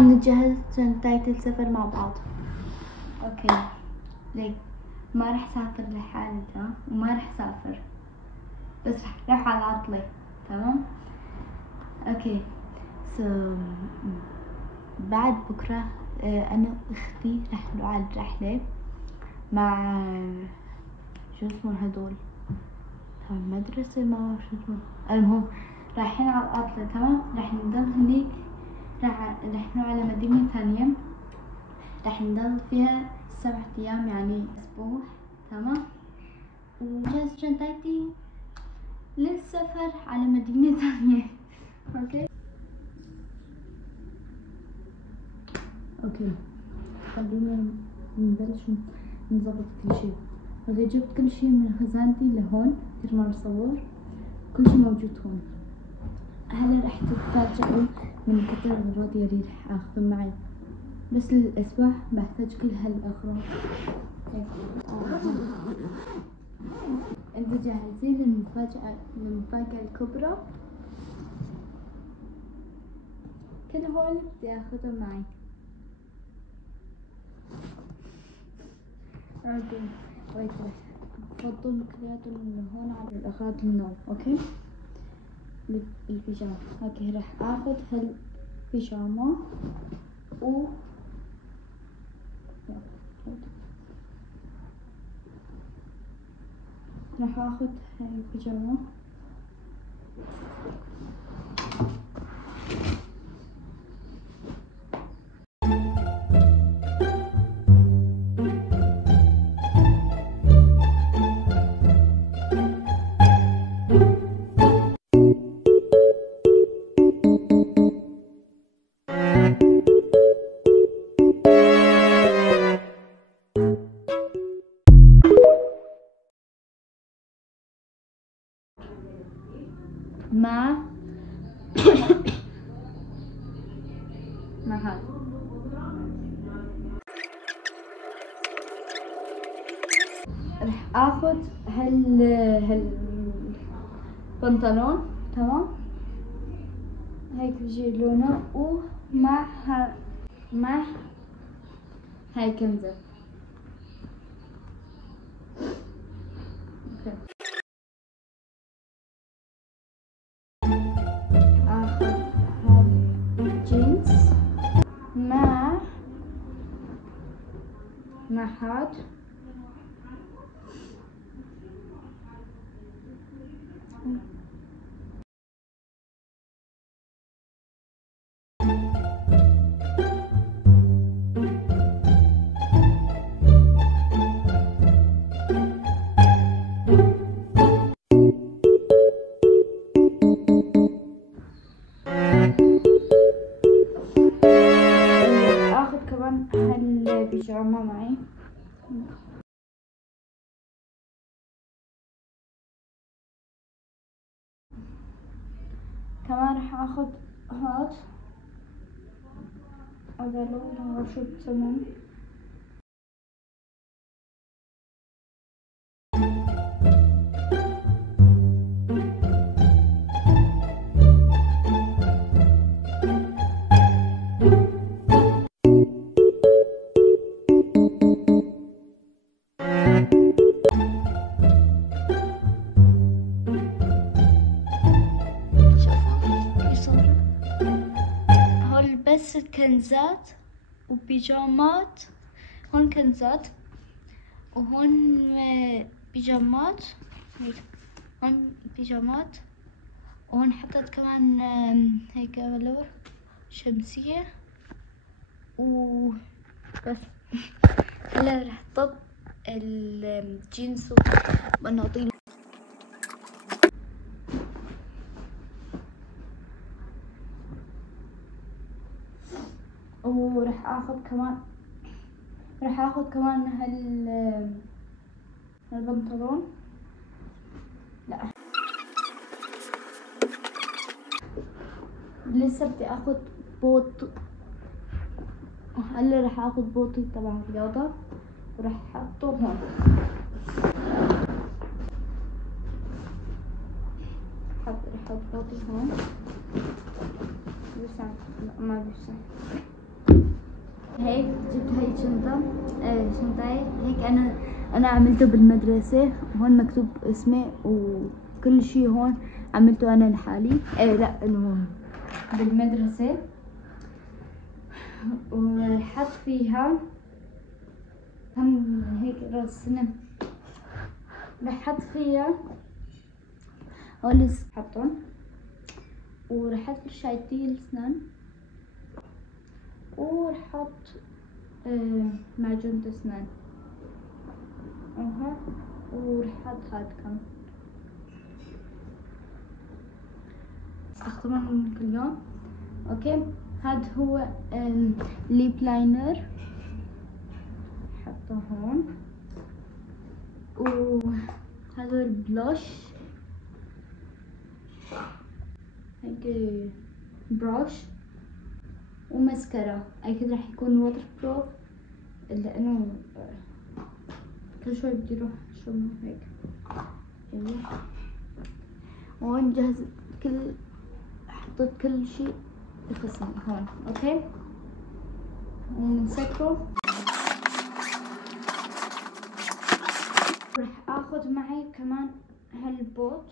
نجهز شنطة السفر مع بعض. اوكي ليه ما راح اسافر لحالي وما راح اسافر، بس راح على عطلة. تمام اوكي. بعد بكرة انا واختي راح نروح على رحلة مع شو اسمه هدول مدرسة، ما شو اسمه، المهم رايحين على العطلة. تمام راح نضل هنيك، راح نروح على مدينة ثانية، راح نضل فيها 7 أيام يعني أسبوع. تمام وجهز شنطتي للسفر على مدينة ثانية. اوكي خلينا نبلش نظبط كل شيء. اوكي جبت كل شيء من خزانتي لهون، مثل ما بصور كل شيء موجود هون. هلا رح تتفاجئوا من كثر الأغراض يلي رح اخذهم معي، بس للأسبوع بحتاج كل هالأغراض. انتوا جاهزين للمفاجأة الكبرى؟ كل هول بدي اخذهم معي. اوكي ويت رح بفضل كلياتهم من هون على الأغراض النوم. اوكي البيجامة. اوكي رح اخذ هالبيجامة و راح اخذ هاي البيجامة مع هذا. رح اخذ هالبنطلون. تمام هيك بيجي لونه، ومع مع هاي كنزة. اوكي اخذ هالجينز مع هاد اخذ كمان هالبيجامة معي. كمان راح اخذ هذا لونه شو بسموه بس كنزات وبيجامات. هون كنزات وهون بيجامات، هون بيجامات، وهون حطيت كمان هيك بلور شمسية وبس. هلا رح طب الجينز والبناطيل. وراح اخذ كمان هالبنطلون. لا لسه بدي اخذ بوت. هلا راح اخذ بوتي تبع الرياضة وراح احطه هون. راح احط بوتي هون. بيوسع؟ لا ما بيوسع. هيك جبت هاي الشنطة، شنطاي هيك أنا عملته بالمدرسة. هون مكتوب اسمي وكل شي هون عملته أنا لحالي. لا إنه بالمدرسة. وحط فيها هم هيك راس سنم، رح حط فيها هول حطهم، ورح احط فرشايتي الاسنان، ورح احط معجون اسنان اها، ورح احط هاد كم استخدمهم كل يوم. اوكي، هاد هو الليب لاينر، حطه هون. وهذا البلوش هيك بروش، وماسكارا اكيد راح يكون واتر بروف لانه كل شوي بدي اروح شو هيك. ايوه، وهون جهزت حطيت كل شيء بقسم هون. اوكي، ونسكره. رح اخذ معي كمان هالبوت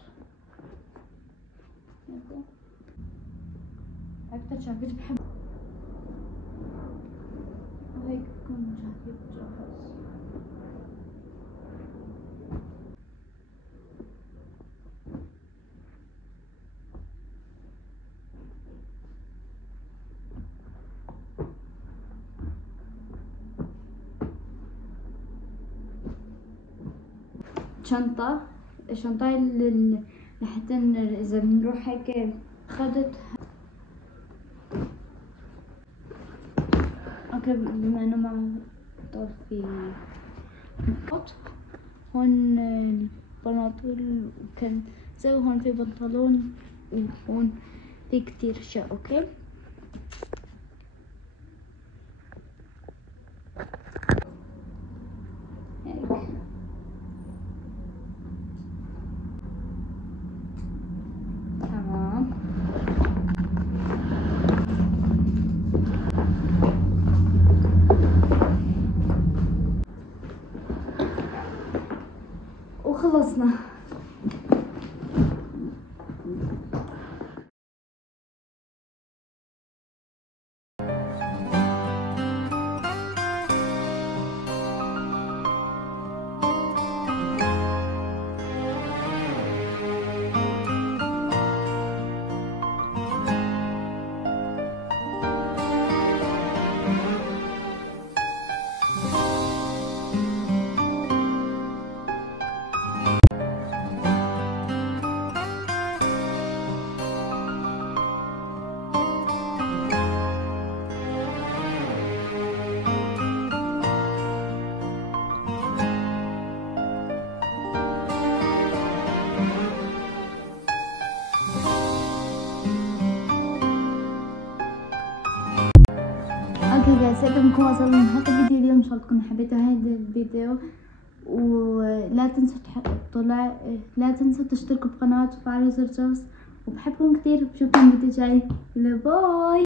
اكتر جاكيت بحب، وهيك بكون جاكيت جاهز. الشنطة اللي لحتى إذا بنروح هيك أخذت. أوكي، بما إنه ما ضل في نقاط هون البناطيل وكان زي هون في بنطلون، وهون في كتير أشياء. أوكي، هيك تمام. وخلصنا. اوكي جايز، هيك بنكون وصلنا لنهاية الفيديو اليوم. ان شاء الله تكونوا حبيتوا هذا الفيديو، ولا تنسوا لا تنسوا تشتركوا بقناة وتفعلوا زر الجرس، وبحبكم كثير. بشوفكم فيديو جاي. باي.